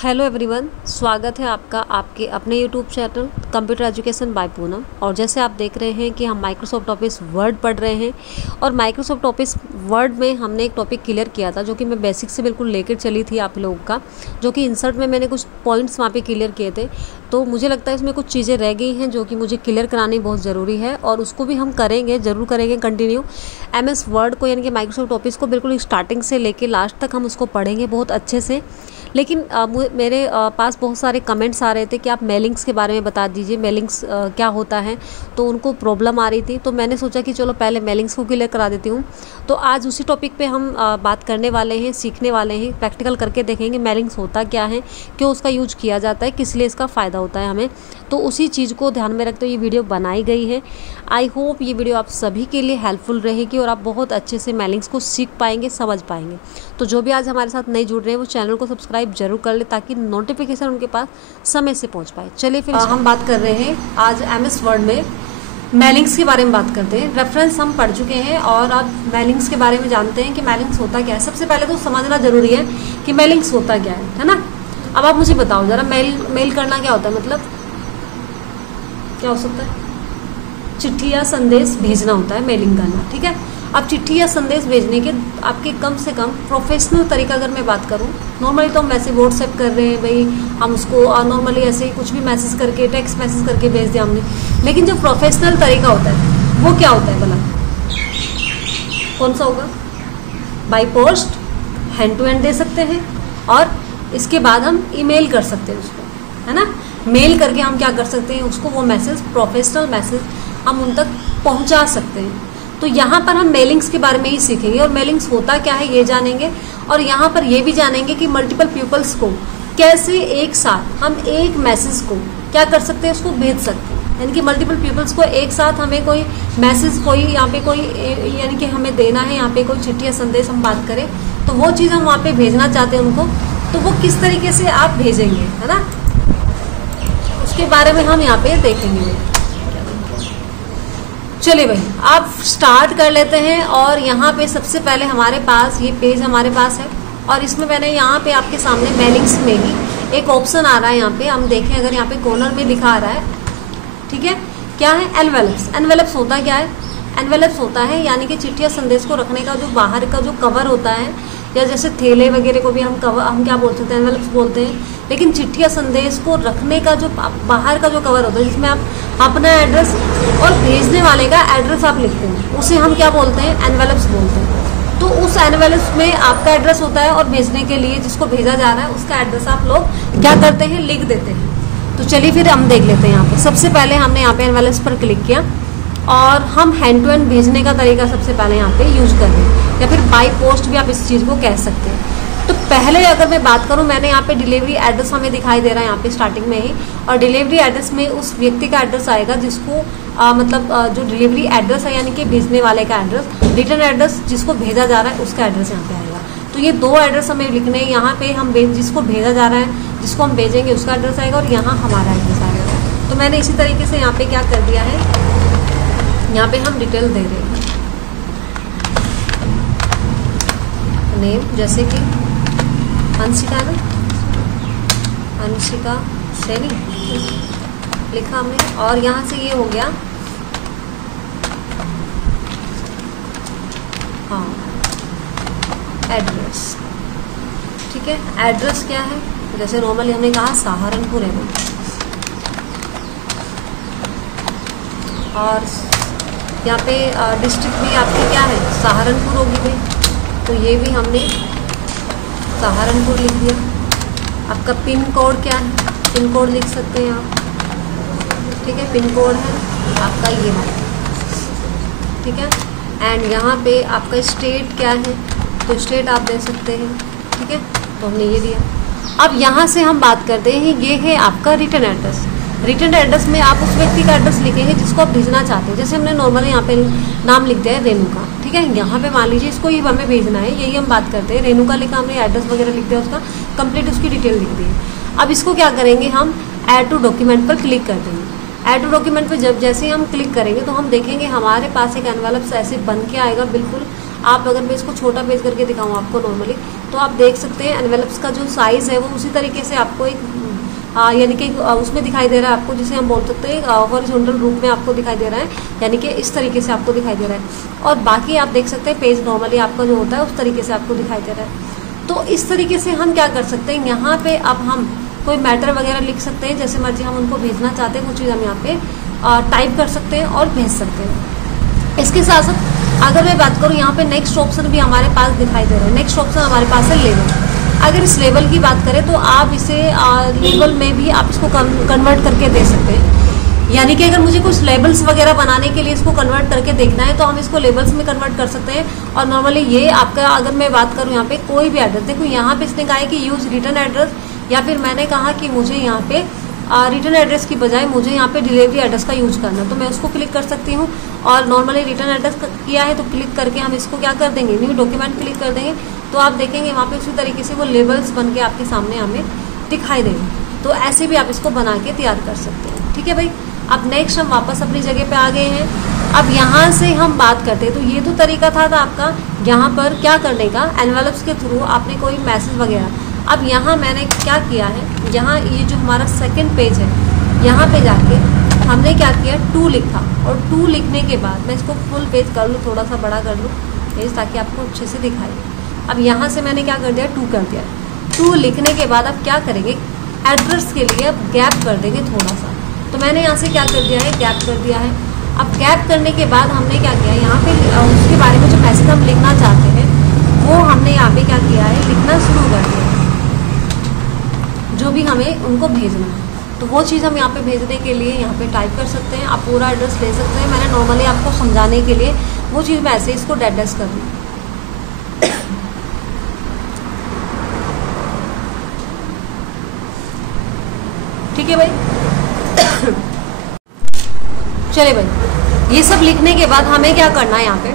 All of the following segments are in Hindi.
हेलो एवरीवन, स्वागत है आपका आपके अपने YouTube channel computer education by Poonam. और जैसे आप देख रहे हैं कि हम माइक्रोसॉफ्ट ऑफिस वर्ड पढ़ रहे हैं और माइक्रोसॉफ्ट ऑफिस वर्ड में हमने एक टॉपिक क्लियर किया था जो कि मैं बेसिक से बिल्कुल लेकर चली थी आप लोगों का, जो कि इंसर्ट में मैंने कुछ पॉइंट्स वहाँ पे क्लियर किए थे। तो मुझे लगता है इसमें कुछ चीज़ें रह गई हैं जो कि मुझे क्लियर करानी बहुत ज़रूरी है और उसको भी हम करेंगे, ज़रूर करेंगे कंटिन्यू। MS वर्ड को यानी कि माइक्रोसॉफ्ट ऑफिस को बिल्कुल स्टार्टिंग से लेके लास्ट तक हम उसको पढ़ेंगे बहुत अच्छे से। लेकिन मेरे पास बहुत सारे कमेंट्स आ रहे थे कि आप मेलिंग्स के बारे में बता दीजिए, मेलिंग्स क्या होता है। तो उनको प्रॉब्लम आ रही थी, तो मैंने सोचा कि चलो पहले मेलिंग्स को क्लियर करा देती हूँ। तो आज उसी टॉपिक पे हम बात करने वाले हैं, सीखने वाले हैं, प्रैक्टिकल करके देखेंगे मेलिंग्स होता क्या है, क्यों उसका यूज किया जाता है, किस लिए इसका फ़ायदा होता है हमें। तो उसी चीज़ को ध्यान में रखते हुए ये वीडियो बनाई गई है। आई होप ये वीडियो आप सभी के लिए हेल्पफुल रहेगी और आप बहुत अच्छे से मेलिंग्स को सीख पाएंगे, समझ पाएंगे। तो जो भी आज हमारे साथ नहीं जुड़ रहे हैं वो चैनल को सब्सक्राइब जरूर कर ले ताकि नोटिफिकेशन उनके पास समय से पहुंच पाए। चलिए फिर हम बात कर रहे हैं आज MS वर्ड में मेलिंग्स के बारे में बात करते हैं। रेफरेंस हम पढ़ चुके हैं और अब मेलिंग्स के बारे में जानते हैं कि मेलिंग्स होता क्या है। सबसे पहले तो समझना जरूरी है कि मेलिंग्स होता क्या है ना। अब आप मुझे बताओ जरा, मेल करना क्या होता है, मतलब क्या हो सकता है? चिट्ठी या संदेश भेजना होता है मेलिंग करना, ठीक है। अब चिट्ठी या संदेश भेजने के आपके कम से कम प्रोफेशनल तरीका अगर मैं बात करूं, नॉर्मली तो हम मैसेज व्हाट्सएप कर रहे हैं भाई, हम उसको नॉर्मली ऐसे ही कुछ भी मैसेज करके, टेक्स्ट मैसेज करके भेज दिया हमने। लेकिन जो प्रोफेशनल तरीका होता है वो क्या होता है भला, कौन सा होगा? By post, hand to hand दे सकते हैं और इसके बाद हम ईमेल कर सकते हैं उसको, है ना। मेल करके हम क्या कर सकते हैं उसको, वो मैसेज, प्रोफेशनल मैसेज हम उन तक पहुंचा सकते हैं। तो यहाँ पर हम मेलिंग्स के बारे में ही सीखेंगे और मेलिंग्स होता क्या है ये जानेंगे। और यहाँ पर ये भी जानेंगे कि मल्टीपल पीपल्स को कैसे एक साथ हम एक मैसेज को क्या कर सकते हैं, उसको भेज सकते हैं। यानी कि मल्टीपल पीपल्स को एक साथ हमें कोई मैसेज, कोई यहाँ पे कोई यानी कि हमें देना है, यहाँ पे कोई चिट्ठी या संदेश हम बात करें तो वो चीज़ हम वहाँ पे भेजना चाहते हैं उनको, तो वो किस तरीके से आप भेजेंगे, है ना, उसके बारे में हम यहाँ पे देखेंगे। चलिए भाई आप स्टार्ट कर लेते हैं। और यहाँ पे सबसे पहले हमारे पास ये पेज हमारे पास है और इसमें मैंने यहाँ पे आपके सामने मेलिंग्स में ही एक ऑप्शन आ रहा है। यहाँ पे हम देखें, अगर यहाँ पे कॉर्नर में लिखा आ रहा है, ठीक है, क्या है? एनवेलप्स। एनवेलप्स होता क्या है? एनवेलप्स होता है यानी कि चिट्ठी या संदेश को रखने का जो बाहर का जो कवर होता है, या जैसे थैले वगैरह को भी हम क्या बोल सकते हैं, एनवेलप्स बोलते हैं। लेकिन चिट्ठी या संदेश को रखने का जो बाहर का जो कवर होता है जिसमें आप अपना एड्रेस और भेजने वाले का एड्रेस आप लिखते हैं, उसे हम क्या बोलते हैं? एनवेलप्स बोलते हैं। तो उस एनवेलप्स में आपका एड्रेस होता है और भेजने के लिए जिसको भेजा जा रहा है उसका एड्रेस आप लोग क्या करते हैं? लिख देते हैं। तो चलिए फिर हम देख लेते हैं। यहाँ पे सबसे पहले हमने यहाँ पे एनवेलप्स पर क्लिक किया और हम हैंड टू हैंड भेजने का तरीका सबसे पहले यहाँ पे यूज कर रहे हैं, या फिर बाई पोस्ट भी आप इस चीज़ को कह सकते हैं। तो पहले अगर मैं बात करूँ, मैंने यहाँ पे डिलीवरी एड्रेस हमें दिखाई दे रहा है यहाँ पे स्टार्टिंग में ही, और डिलीवरी एड्रेस में उस व्यक्ति का एड्रेस आएगा जिसको जो डिलीवरी एड्रेस है यानी कि भेजने वाले का एड्रेस, रिटर्न एड्रेस जिसको भेजा जा रहा है उसका एड्रेस यहाँ पे आएगा। तो ये दो एड्रेस हमें लिखने हैं। यहाँ पे हम जिसको भेजा जा रहा है, जिसको हम भेजेंगे उसका एड्रेस आएगा और यहाँ हमारा एड्रेस आएगा। तो मैंने इसी तरीके से यहाँ पे क्या कर दिया है, यहाँ पे हम डिटेल दे रहे हैं। नेम जैसे कि अंशिका ना, अंशिका सैनी लिखा हमने, और यहाँ से ये हो गया, हाँ, एड्रेस, ठीक है। एड्रेस क्या है? जैसे नॉर्मली हमने कहा सहारनपुर है, और यहाँ पे डिस्ट्रिक्ट भी आपकी क्या है? सहारनपुर होगी भाई, तो ये भी हमने सहारनपुर लिख दिया। आपका पिन कोड क्या है? पिन कोड लिख सकते हैं आप, ठीक है। पिन कोड है आपका ये है, ठीक है। एंड यहाँ पे आपका स्टेट क्या है? तो स्टेट आप दे सकते हैं, ठीक है। तो हमने ये दिया। अब यहाँ से हम बात करते हैं, ये है आपका रिटर्न एड्रेस। रिटर्न एड्रेस में आप उस व्यक्ति का एड्रेस लिखेंगे जिसको आप भेजना चाहते हैं। जैसे हमने नॉर्मली यहाँ पे नाम लिख दिया है रेणुका, ठीक है। यहाँ पे मान लीजिए इसको ही हमें भेजना है, यही हम बात करते हैं। रेणुका लिखा, हमने एड्रेस वगैरह लिख दिया, उसका कंप्लीट उसकी डिटेल लिख दी है। अब इसको क्या करेंगे, हम ऐड टू डॉक्यूमेंट पर क्लिक कर देंगे। ऐड टू डॉक्यूमेंट पर जैसे ही हम क्लिक करेंगे तो हम देखेंगे हमारे पास एक एनवेलप ऐसे बन के आएगा बिल्कुल। आप अगर मैं इसको छोटा पेज करके दिखाऊँ आपको नॉर्मली, तो आप देख सकते हैं एनवेलप्स का जो साइज़ है वो उसी तरीके से आपको एक यानी कि उसमें दिखाई दे रहा है आपको, जिसे हम बोल सकते हैं हॉरिजॉन्टल रूप में आपको दिखाई दे रहा है, यानी कि इस तरीके से आपको दिखाई दे रहा है। और बाकी आप देख सकते हैं पेज नॉर्मली आपका जो होता है उस तरीके से आपको दिखाई दे रहा है। तो इस तरीके से हम क्या कर सकते हैं, यहाँ पे अब हम कोई मैटर वगैरह लिख सकते हैं, जैसे मर्जी हम उनको भेजना चाहते हैं वो चीज़ हम यहाँ पे टाइप कर सकते हैं और भेज सकते हैं। इसके साथ साथ अगर मैं बात करूँ, यहाँ पे नेक्स्ट ऑप्शन भी हमारे पास दिखाई दे रहा है। नेक्स्ट ऑप्शन हमारे पास है लेबल। अगर इस लेबल की बात करें तो आप इसे लेबल में भी आप इसको कन्वर्ट करके दे सकते हैं, यानी कि अगर मुझे कुछ लेबल्स वगैरह बनाने के लिए इसको कन्वर्ट करके देखना है तो हम इसको लेबल्स में कन्वर्ट कर सकते हैं। और नॉर्मली ये आपका, अगर मैं बात करूँ यहाँ पे कोई भी एड्रेस, देखो यहाँ पे इसने कहा है कि यूज रिटर्न एड्रेस, या फिर मैंने कहा कि मुझे यहाँ पे रिटर्न एड्रेस की बजाय मुझे यहाँ पे डिलीवरी एड्रेस का यूज करना है, तो मैं उसको क्लिक कर सकती हूँ। और नॉर्मली रिटर्न एड्रेस किया है तो क्लिक करके हम इसको क्या कर देंगे, न्यू डॉक्यूमेंट क्लिक कर देंगे, तो आप देखेंगे वहाँ पे उसी तरीके से वो लेबल्स बन के आपके सामने हमें दिखाई देंगे। तो ऐसे भी आप इसको बना के तैयार कर सकते हैं। ठीक है भाई, अब नेक्स्ट हम वापस अपनी जगह पे आ गए हैं। अब यहाँ से हम बात करते हैं, तो ये तो तरीका था आपका यहाँ पर क्या करने का, एनवेलप्स के थ्रू आपने कोई मैसेज वगैरह। अब यहाँ मैंने क्या किया है, यहाँ ये जो हमारा सेकंड पेज है, यहाँ पे जाके हमने क्या किया, 2 लिखा। और 2 लिखने के बाद मैं इसको फुल पेज कर लूँ, थोड़ा सा बड़ा कर लूँ पेज, ताकि आपको अच्छे से दिखाई दे। अब यहाँ से मैंने क्या कर दिया, 2 कर दिया। 2 लिखने के बाद अब क्या करेंगे, एड्रेस के लिए अब गैप कर देंगे थोड़ा सा। तो मैंने यहाँ से क्या कर दिया है, गैप कर दिया है। अब गैप करने के बाद हमने क्या किया, यहाँ पे उसके बारे में जो मैसेज हम लिखना चाहते हैं वो हमने यहाँ पे क्या किया है, लिखना शुरू कर दिया, जो भी हमें उनको भेजना है। तो वो चीज़ हम यहाँ पे भेजने के लिए यहाँ पे टाइप कर सकते हैं, आप पूरा एड्रेस ले सकते हैं। मैंने नॉर्मली आपको समझाने के लिए वो चीज़ मैं ऐसे इसको डेड कर दूँ। ठीक है भाई, चले भाई, ये सब लिखने के बाद हमें क्या करना है, यहाँ पे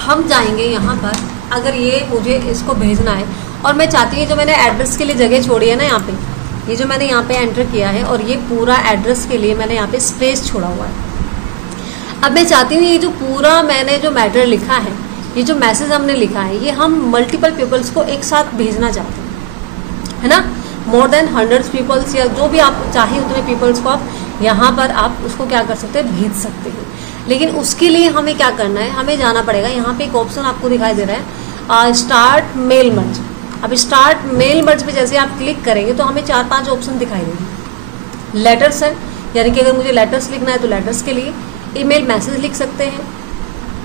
हम जाएंगे यहाँ पर, अगर ये मुझे इसको भेजना है और मैं चाहती हूँ जो मैंने एड्रेस के लिए जगह छोड़ी है ना, यहाँ पे ये जो मैंने यहाँ पे एंटर किया है और ये पूरा एड्रेस के लिए मैंने यहाँ पे स्पेस छोड़ा हुआ है। अब मैं चाहती हूँ ये जो पूरा मैंने जो मैटर लिखा है, ये जो मैसेज हमने लिखा है, ये हम मल्टीपल पीपल्स को एक साथ भेजना चाहते हैं, है ना, मोर देन 100 पीपल्स, या जो भी आप चाहें उतने पीपल्स को आप यहाँ पर आप उसको क्या कर सकते हैं, भेज सकते हैं। लेकिन उसके लिए हमें क्या करना है, हमें जाना पड़ेगा, यहाँ पे एक ऑप्शन आपको दिखाई दे रहा है स्टार्ट मेल मर्ज। अब स्टार्ट मेल मर्ज पे जैसे आप क्लिक करेंगे तो हमें 4-5 ऑप्शन दिखाई देंगे। लेटर्स है, यानी कि अगर मुझे लेटर्स लिखना है तो लेटर्स के लिए, ईमेल मैसेज लिख सकते हैं,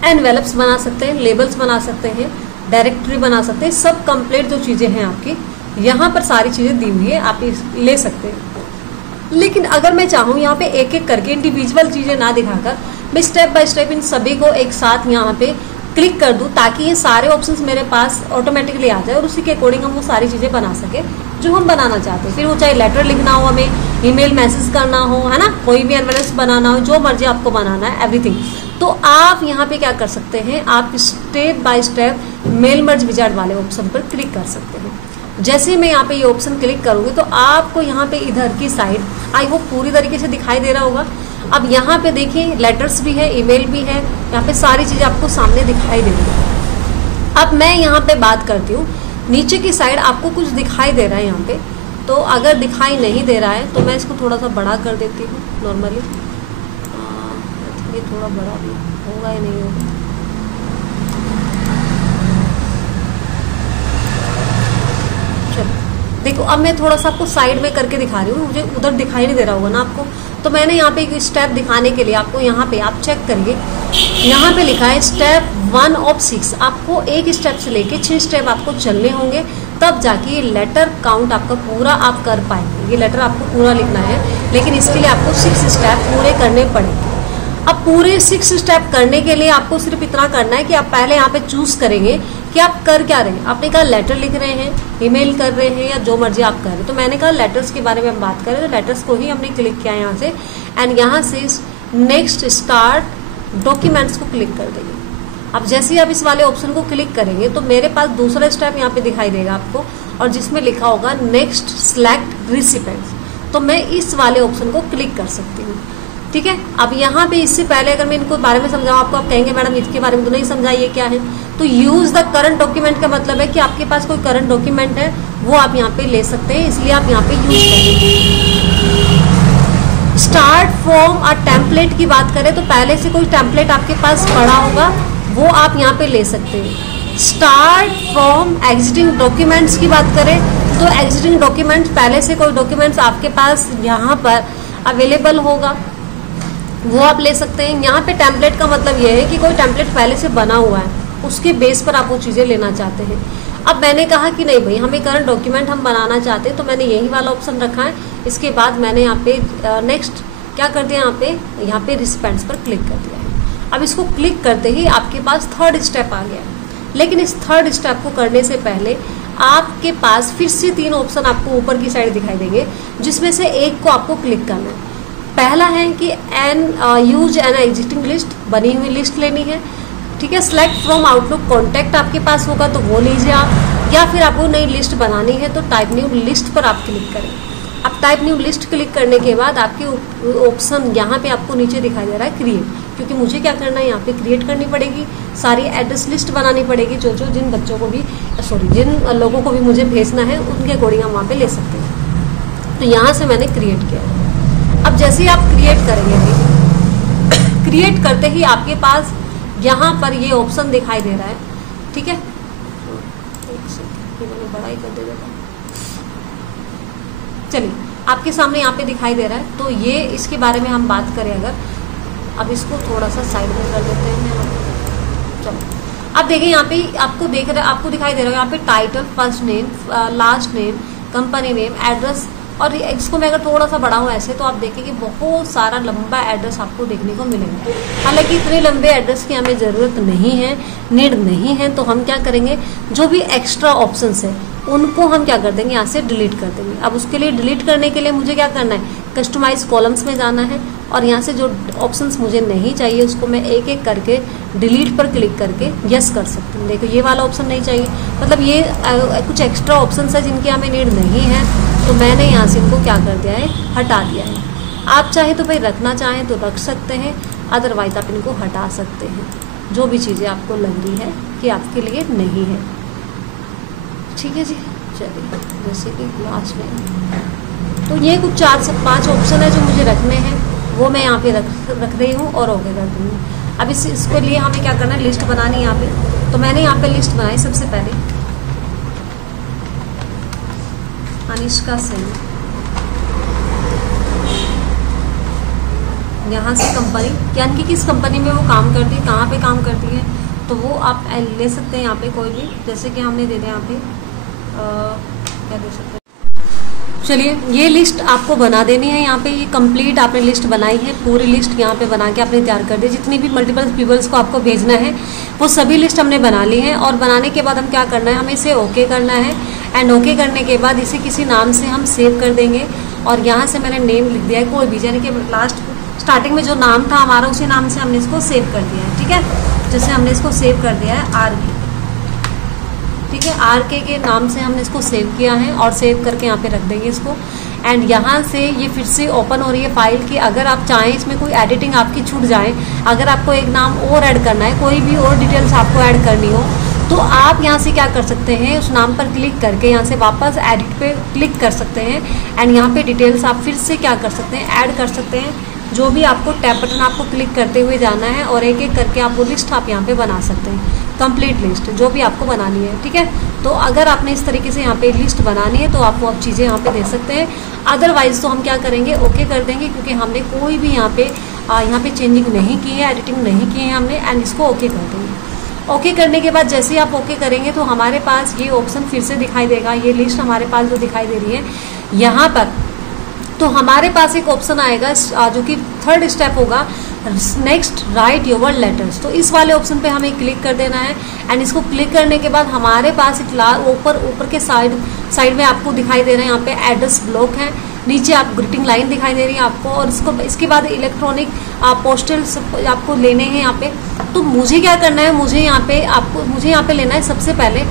एनवेलप्स बना सकते हैं, लेबल्स बना सकते हैं, डायरेक्टरी बना सकते हैं, सब कंप्लीट जो चीज़ें हैं आपकी यहाँ पर सारी चीज़ें दी हुई है, आप ले सकते हैं। लेकिन अगर मैं चाहूँ यहाँ पे एक एक करके इंडिविजुअल चीज़ें ना दिखाकर मैं स्टेप बाय स्टेप इन सभी को एक साथ यहाँ पे क्लिक कर दूँ, ताकि ये सारे ऑप्शंस मेरे पास ऑटोमेटिकली आ जाए और उसी के अकॉर्डिंग हम वो सारी चीज़ें बना सके जो हम बनाना चाहते हैं। फिर वो चाहे लेटर लिखना हो, हमें ईमेल मैसेज करना हो, है ना, कोई भी एनवेलप्स बनाना हो, जो मर्जी आपको बनाना है, एवरीथिंग। तो आप यहाँ पे क्या कर सकते हैं, आप step by step mail merge wizard वाले ऑप्शन पर क्लिक कर सकते हैं। जैसे मैं यहाँ पे ये ऑप्शन क्लिक करूँगी तो आपको यहाँ पे इधर की साइड, आई होप पूरी तरीके से दिखाई दे रहा होगा। अब यहाँ पे देखिए लेटर्स भी है, ईमेल भी है, यहाँ पे सारी चीज़ें आपको सामने दिखाई दे रही है। अब मैं यहाँ पे बात करती हूँ, नीचे की साइड आपको कुछ दिखाई दे रहा है यहाँ पे, तो अगर दिखाई नहीं दे रहा है तो मैं इसको थोड़ा सा बड़ा कर देती हूँ। नॉर्मली ये थोड़ा बड़ा भी होगा या नहीं होगा, देखो अब मैं थोड़ा सा आपको साइड में करके दिखा रही हूँ, मुझे उधर दिखाई नहीं दे रहा होगा ना आपको। तो मैंने यहाँ पे एक स्टेप दिखाने के लिए आपको यहाँ पे आप चेक करिए, यहाँ पे लिखा है स्टेप 1 of 6। आपको एक स्टेप से लेके 6 स्टेप आपको चलने होंगे, तब जाके ये लेटर काउंट आपका पूरा आप कर पाएंगे। ये लेटर आपको पूरा लिखना है, लेकिन इसके लिए आपको 6 स्टेप पूरे करने पड़ेंगे। अब पूरे 6 स्टेप करने के लिए आपको सिर्फ इतना करना है कि आप पहले यहाँ पे चूज करेंगे कि आप कर क्या रहे हैं। आपने कहा लेटर लिख रहे हैं, ईमेल कर रहे हैं, या जो मर्जी आप कर रहे हैं। तो मैंने कहा लेटर्स के बारे में हम बात करें, तो लेटर्स को ही हमने क्लिक किया यहाँ से, एंड यहाँ से नेक्स्ट स्टार्ट डॉक्यूमेंट्स को क्लिक कर देंगे। अब जैसे ही आप इस वाले ऑप्शन को क्लिक करेंगे तो मेरे पास दूसरा स्टेप यहाँ पे दिखाई देगा आपको, और जिसमें लिखा होगा नेक्स्ट सेलेक्ट रिसिपेंट्स। तो मैं इस वाले ऑप्शन को क्लिक कर सकती हूँ। ठीक है। अब यहाँ पे इससे पहले अगर मैं इनको बारे में समझाऊँ आपको, आप कहेंगे मैडम इसके बारे में तो नहीं समझा, ये क्या है। तो यूज़ द करंट डॉक्यूमेंट का मतलब है कि आपके पास कोई करंट डॉक्यूमेंट है वो आप यहाँ पे ले सकते हैं, इसलिए आप यहाँ पे यूज करेंगे। स्टार्ट फ्रॉम अ टेम्पलेट की बात करें तो पहले से कोई टेम्पलेट आपके पास पड़ा होगा वो आप यहाँ पे ले सकते हैं। स्टार्ट फ्रॉम एग्जिस्टिंग डॉक्यूमेंट्स की बात करें तो एग्जिस्टिंग डॉक्यूमेंट्स, पहले से कोई डॉक्यूमेंट्स आपके पास यहाँ पर अवेलेबल होगा वो आप ले सकते हैं। यहाँ पे टेम्पलेट का मतलब ये है कि कोई टेम्पलेट पहले से बना हुआ है, उसके बेस पर आप वो चीज़ें लेना चाहते हैं। अब मैंने कहा कि नहीं भाई हमें करंट डॉक्यूमेंट हम बनाना चाहते हैं, तो मैंने यही वाला ऑप्शन रखा है। इसके बाद मैंने यहाँ पे नेक्स्ट क्या कर दिया, यहाँ पे रिस्पेंड्स पर क्लिक कर दिया है। अब इसको क्लिक करते ही आपके पास थर्ड स्टेप आ गया है, लेकिन इस थर्ड स्टेप को करने से पहले आपके पास फिर से 3 ऑप्शन आपको ऊपर की साइड दिखाई देंगे, जिसमें से एक को आपको क्लिक करना है। पहला है कि यूज एन एग्जिस्टिंग लिस्ट, बनी हुई लिस्ट लेनी है, ठीक है। सेलेक्ट फ्रॉम आउटलुक कॉन्टैक्ट आपके पास होगा तो वो लीजिए आप, या फिर आपको नई लिस्ट बनानी है तो टाइप न्यू लिस्ट पर आप क्लिक करें। अब टाइप न्यू लिस्ट क्लिक करने के बाद आपके ऑप्शन यहाँ पे आपको नीचे दिखाई दे रहा है क्रिएट, क्योंकि मुझे क्या करना है यहाँ पे क्रिएट करनी पड़ेगी, सारी एड्रेस लिस्ट बनानी पड़ेगी जो जिन बच्चों को भी जिन लोगों को भी मुझे भेजना है उनके अकॉर्डिंग हम वहाँ पे ले सकते हैं। तो यहाँ से मैंने क्रिएट किया। अब जैसे ही आप क्रिएट करेंगे, क्रिएट करते ही आपके पास यहाँ पर ये ऑप्शन दिखाई दे रहा है, ठीक है। मैंने बड़ा ही कर दे देता, चलिए आपके सामने यहाँ पे दिखाई दे रहा है। तो ये इसके बारे में हम बात करें अगर, अब इसको थोड़ा सा साइड में कर देते हैं। चलो अब देखिए यहाँ पे आपको दिखाई दे रहा है यहाँ पे title, first name, last name, company name, address, और इसको मैं अगर थोड़ा सा बढ़ाऊँ ऐसे तो आप देखेंगे बहुत सारा लंबा एड्रेस आपको देखने को मिलेगा। हालांकि इतने लंबे एड्रेस की हमें ज़रूरत नहीं है, नीड नहीं है, तो हम क्या करेंगे, जो भी एक्स्ट्रा ऑप्शंस है उनको हम क्या कर देंगे, यहाँ से डिलीट कर देंगे। अब उसके लिए डिलीट करने के लिए मुझे क्या करना है, कस्टमाइज कॉलम्स में जाना है, और यहाँ से जो ऑप्शंस मुझे नहीं चाहिए उसको मैं एक एक करके डिलीट पर क्लिक करके यस कर सकती हूँ। देखो ये वाला ऑप्शन नहीं चाहिए, मतलब ये कुछ एक्स्ट्रा ऑप्शंस है जिनकी हमें नीड नहीं है, तो मैंने यहाँ से इनको क्या कर दिया है, हटा दिया है। आप चाहे तो भाई रखना चाहें तो रख सकते हैं, अदरवाइज आप इनको हटा सकते हैं, जो भी चीज़ें आपको लग रही है कि आपके लिए नहीं है, ठीक है जी। चलिए जैसे कि लास्ट में तो ये कुछ 4 से 5 ऑप्शन है जो मुझे रखने हैं, वो मैं यहाँ पे रख रही हूँ और ओके कर दूँगी। अब इसके लिए हमें क्या करना है, लिस्ट बनानी है यहाँ पे। तो मैंने यहाँ पे लिस्ट बनाई, सबसे पहले अनिष्का सिंह, यहाँ से कंपनी, यानी कि किस कंपनी में वो काम करती है, कहाँ पे काम करती है, तो वो आप ले सकते हैं यहाँ पे कोई भी। जैसे कि हमने दे दिया यहाँ पे क्या दे सकते हैं, चलिए ये लिस्ट आपको बना देनी है। यहाँ पे ये कंप्लीट आपने लिस्ट बनाई है, पूरी लिस्ट यहाँ पे बना के आपने तैयार कर दी। जितनी भी मल्टीपल पीपल्स को आपको भेजना है वो सभी लिस्ट हमने बना ली है, और बनाने के बाद हम क्या करना है, हमें इसे ओके करना है। एंड ओके करने के बाद इसे किसी नाम से हम सेव कर देंगे, और यहाँ से मैंने नेम लिख दिया है कोई भी, यानी कि स्टार्टिंग में जो नाम था हमारा उसी नाम से हमने इसको सेव कर दिया है, ठीक है। जैसे हमने इसको सेव कर दिया है RK, ठीक है, RK के नाम से हमने इसको सेव किया है, और सेव करके यहाँ पे रख देंगे इसको। एंड यहाँ से ये फिर से ओपन हो रही है फाइल की। अगर आप चाहें इसमें कोई एडिटिंग आपकी छूट जाए, अगर आपको एक नाम और ऐड करना है, कोई भी और डिटेल्स आपको ऐड करनी हो, तो आप यहाँ से क्या कर सकते हैं, उस नाम पर क्लिक करके यहाँ से वापस एडिट पे क्लिक कर सकते हैं। एंड यहाँ पे डिटेल्स आप फिर से क्या कर सकते हैं, ऐड कर सकते हैं। जो भी आपको टैब बटन आपको क्लिक करते हुए जाना है, और एक एक करके आप वो लिस्ट आप यहाँ पे बना सकते हैं, कंप्लीट लिस्ट जो भी आपको बनानी है, ठीक है। तो अगर आपने इस तरीके से यहाँ पे लिस्ट बनानी है तो आप वो अब चीज़ें यहाँ पे दे सकते हैं। अदरवाइज़ तो हम क्या करेंगे, ओके कर देंगे, क्योंकि हमने कोई भी यहाँ पे चेंजिंग नहीं की है, एडिटिंग नहीं की है हमने। एंड इसको ओके कर देंगे। ओके करने के बाद जैसे ही आप ओके करेंगे तो हमारे पास ये ऑप्शन फिर से दिखाई देगा, ये लिस्ट हमारे पास जो दिखाई दे रही है यहाँ पर। तो हमारे पास एक ऑप्शन आएगा जो कि थर्ड स्टेप होगा, नेक्स्ट राइट योर लेटर्स। तो इस वाले ऑप्शन पे हमें क्लिक कर देना है। एंड इसको क्लिक करने के बाद हमारे पास एक ऊपर के साइड में आपको दिखाई दे रहा है, यहाँ पे एड्रेस ब्लॉक है, नीचे आप ग्रीटिंग लाइन दिखाई दे रही है आपको, और इसके बाद इलेक्ट्रॉनिक पोस्टल आपको लेने हैं यहाँ पे। तो मुझे क्या करना है, मुझे यहाँ पे लेना है सबसे पहले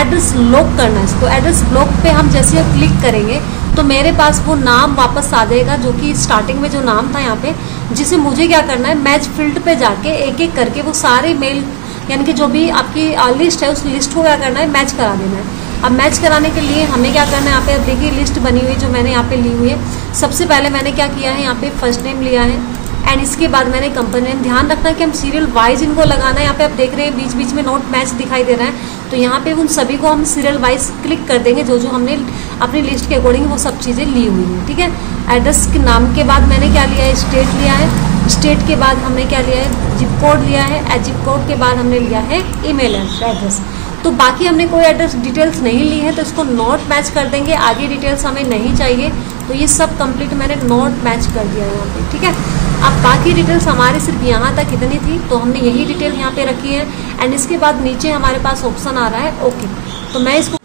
एड्रेस लॉक करना है इसको। एड्रेस ब्लॉक पे हम जैसे क्लिक करेंगे तो मेरे पास वो नाम वापस आ जाएगा जो कि स्टार्टिंग में जो नाम था यहाँ पे, जिसे मुझे क्या करना है, मैच फील्ड पे जाके एक एक करके वो सारे मेल यानी कि जो भी आपकी लिस्ट है उस लिस्ट को क्या करना है, मैच करा देना है। अब मैच कराने के लिए हमें क्या करना है, यहाँ पे अब देखिए लिस्ट बनी हुई जो मैंने यहाँ पे ली हुई है। सबसे पहले मैंने क्या किया है, यहाँ पे फर्स्ट नेम लिया है एंड इसके बाद मैंने कंपनी नेम। ध्यान रखना कि हम सीरियल वाइज इनको लगाना है। यहाँ पे आप देख रहे हैं बीच बीच में नोट मैच दिखाई दे रहा है, तो यहाँ पे उन सभी को हम सीरियल वाइज क्लिक कर देंगे जो जो हमने अपनी लिस्ट के अकॉर्डिंग वो सब चीज़ें ली हुई हैं, ठीक है। एड्रेस के नाम के बाद मैंने क्या लिया है, स्टेट लिया है। स्टेट के बाद हमने क्या लिया है, जिप कोड लिया है। जिप कोड के बाद हमने लिया है ईमेल एड्रेस। तो बाकी हमने कोई एड्रेस डिटेल्स नहीं ली है तो इसको नॉट मैच कर देंगे, आगे डिटेल्स हमें नहीं चाहिए। तो ये सब कंप्लीट मैंने नॉट मैच कर दिया यहाँ पे, ठीक है। अब बाकी डिटेल्स हमारे सिर्फ यहाँ तक इतनी थी तो हमने यही डिटेल यहाँ पे रखी है एंड इसके बाद नीचे हमारे पास ऑप्शन आ रहा है ओके। तो मैं इसको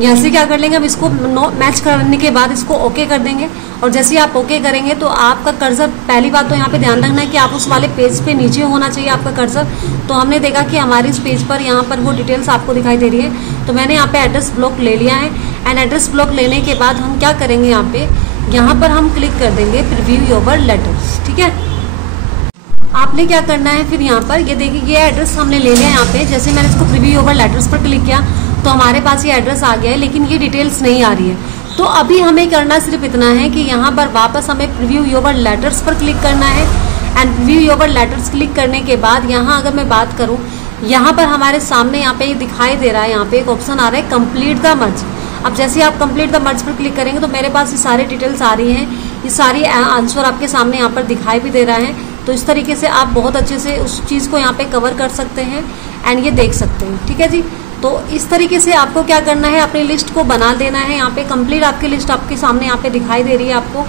यहाँ से क्या कर लेंगे, हम इसको मैच करने के बाद इसको ओके कर देंगे। और जैसे ही आप ओके करेंगे तो आपका कर्सर, पहली बात तो यहाँ पे ध्यान रखना है कि आप उस वाले पेज पे नीचे होना चाहिए आपका कर्सर। तो हमने देखा कि हमारे इस पेज पर यहाँ पर वो डिटेल्स आपको दिखाई दे रही है। तो मैंने यहाँ पे एड्रेस ब्लॉक ले लिया है एंड एड्रेस ब्लॉक लेने के बाद हम क्या करेंगे, यहाँ पर हम क्लिक कर देंगे प्रीव्यू योर लेटर्स, ठीक है। आपने क्या करना है फिर यहाँ पर, ये देखिए ये एड्रेस हमने ले लिया यहाँ पे। जैसे मैंने इसको प्रीव्यू योर लेटर्स पर क्लिक किया तो हमारे पास ये एड्रेस आ गया है, लेकिन ये डिटेल्स नहीं आ रही है। तो अभी हमें करना सिर्फ इतना है कि यहाँ पर वापस हमें प्रीव्यू योर लेटर्स पर क्लिक करना है and preview your letters click करने के बाद यहाँ अगर मैं बात करूँ, यहाँ पर हमारे सामने यहाँ पे दिखाई दे रहा है, यहाँ पे एक ऑप्शन आ रहा है कंप्लीट द मर्ज। अब जैसे आप कंप्लीट द मर्ज पर क्लिक करेंगे तो मेरे पास ये सारी डिटेल्स आ रही हैं, ये सारी आंसर आपके सामने यहाँ पर दिखाई भी दे रहा है। तो इस तरीके से आप बहुत अच्छे से उस चीज़ को यहाँ पे कवर कर सकते हैं एंड ये देख सकते हैं, ठीक है जी। तो इस तरीके से आपको क्या करना है, अपनी लिस्ट को बना देना है। यहाँ पे कंप्लीट आपकी लिस्ट आपके सामने यहाँ पे दिखाई दे रही है आपको।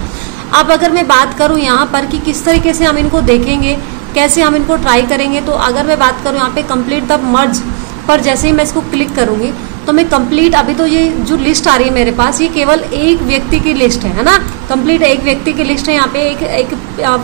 अब अगर मैं बात करूँ यहाँ पर कि किस तरीके से हम इनको देखेंगे, कैसे हम इनको ट्राई करेंगे, तो अगर मैं बात करूँ यहाँ पे कंप्लीट द मर्ज पर जैसे ही मैं इसको क्लिक करूँगी तो मैं कंप्लीट, अभी तो ये जो लिस्ट आ रही है मेरे पास ये केवल एक व्यक्ति की लिस्ट है ना, कंप्लीट एक व्यक्ति की लिस्ट है। यहाँ पे एक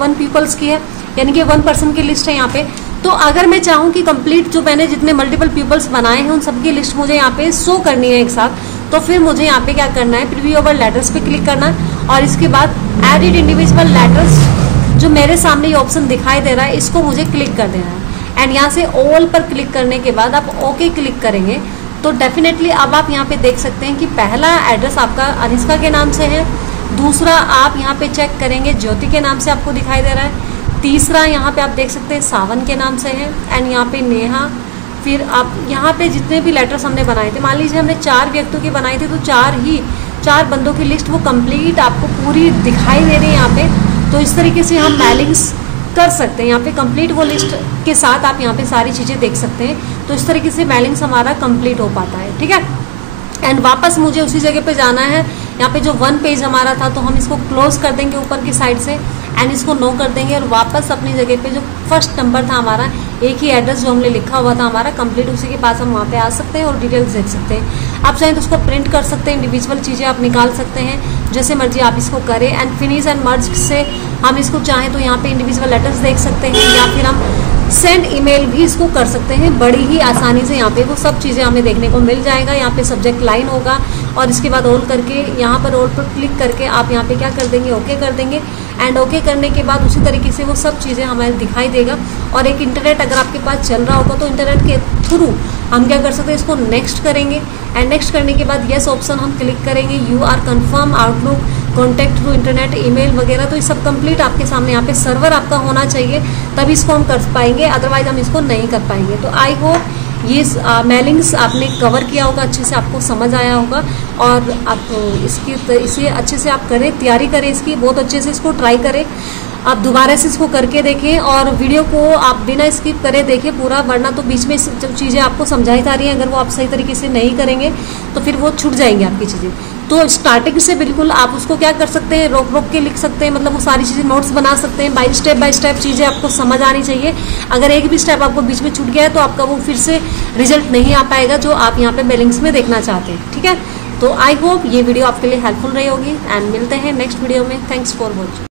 वन पीपल्स की है, यानी कि वन पर्सन की लिस्ट है यहाँ पे। तो अगर मैं चाहूँ कि कंप्लीट जो मैंने जितने मल्टीपल पीपल्स बनाए हैं उन सबकी लिस्ट मुझे यहाँ पे शो करनी है एक साथ, तो फिर मुझे यहाँ पे क्या करना है, प्रीव्यू योर लेटर्स पे क्लिक करना है और इसके बाद एडिट इंडिविजुअल लेटर्स जो मेरे सामने ये ऑप्शन दिखाई दे रहा है इसको मुझे क्लिक कर देना है एंड यहाँ से ऑल पर क्लिक करने के बाद आप ओके क्लिक करेंगे तो डेफिनेटली अब आप यहाँ पे देख सकते हैं कि पहला एड्रेस आपका अनिष्का के नाम से है, दूसरा आप यहाँ पे चेक करेंगे ज्योति के नाम से आपको दिखाई दे रहा है, तीसरा यहाँ पे आप देख सकते हैं सावन के नाम से है एंड यहाँ पे नेहा। फिर आप यहाँ पे जितने भी लेटर्स हमने बनाए थे, मान लीजिए हमने 4 व्यक्तियों की बनाई थी तो 4 बंदों की लिस्ट वो कंप्लीट आपको पूरी दिखाई दे रही है यहाँ पे। तो इस तरीके से हम मेलिंग्स कर सकते हैं, यहाँ पे कंप्लीट वो लिस्ट के साथ आप यहाँ पे सारी चीज़ें देख सकते हैं। तो इस तरीके से मेलिंग्स हमारा कंप्लीट हो पाता है, ठीक है। एंड वापस मुझे उसी जगह पे जाना है, यहाँ पे जो 1 पेज हमारा था तो हम इसको क्लोज कर देंगे ऊपर की साइड से एंड इसको नो कर देंगे और वापस अपनी जगह पे जो फर्स्ट नंबर था हमारा, एक ही एड्रेस जो हमने लिखा हुआ था हमारा कंप्लीट, उसी के पास हम वहाँ पे आ सकते हैं और डिटेल्स देख सकते हैं। आप चाहें तो उसको प्रिंट कर सकते हैं, इंडिविजुअल चीज़ें आप निकाल सकते हैं, जैसे मर्जी आप इसको करें। एंड फिनिश एंड मर्ज से हम इसको चाहें तो यहाँ पे इंडिविजुअल लेटर्स देख सकते हैं या फिर हम सेंड ईमेल भी इसको कर सकते हैं बड़ी ही आसानी से। यहाँ पे वो सब चीज़ें हमें देखने को मिल जाएगा। यहाँ पे सब्जेक्ट लाइन होगा और इसके बाद ऑल करके यहाँ पर ऑल पर क्लिक करके आप यहाँ पे क्या कर देंगे, ओके कर देंगे एंड ओके करने के बाद उसी तरीके से वो सब चीज़ें हमें दिखाई देगा। और एक इंटरनेट अगर आपके पास चल रहा होगा तो इंटरनेट के थ्रू हम क्या कर सकते हैं, इसको नेक्स्ट करेंगे एंड नेक्स्ट करने के बाद येस ऑप्शन हम क्लिक करेंगे। You are confirm Outlook contact through internet email वगैरह, तो ये सब कंप्लीट आपके सामने यहाँ पे सर्वर आपका होना चाहिए तभी इसको हम कर पाएंगे, अदरवाइज हम इसको नहीं कर पाएंगे। तो आई होप ये मेलिंग्स आपने कवर किया होगा, अच्छे से आपको समझ आया होगा और आप इसे अच्छे से आप करें, तैयारी करें इसकी, बहुत अच्छे से इसको ट्राई करें। आप दोबारा से इसको करके देखें और वीडियो को आप बिना स्किप करे देखें पूरा, वरना तो बीच में जब चीज़ें आपको समझाई जा रही हैं अगर वो आप सही तरीके से नहीं करेंगे तो फिर वो छूट जाएंगी आपकी चीज़ें। तो स्टार्टिंग से बिल्कुल आप उसको क्या कर सकते हैं, रोक रोक के लिख सकते हैं, मतलब वो सारी चीज़ें नोट्स बना सकते हैं। बाय स्टेप चीज़ें आपको समझ आनी चाहिए। अगर एक भी स्टेप आपको बीच में छूट गया है तो आपका वो फिर से रिजल्ट नहीं आ पाएगा जो आप यहाँ पे मेलिंग्स में देखना चाहते हैं, ठीक है। तो आई होप ये वीडियो आपके लिए हेल्पफुल रही होगी एंड मिलते हैं नेक्स्ट वीडियो में। Thanks for watching.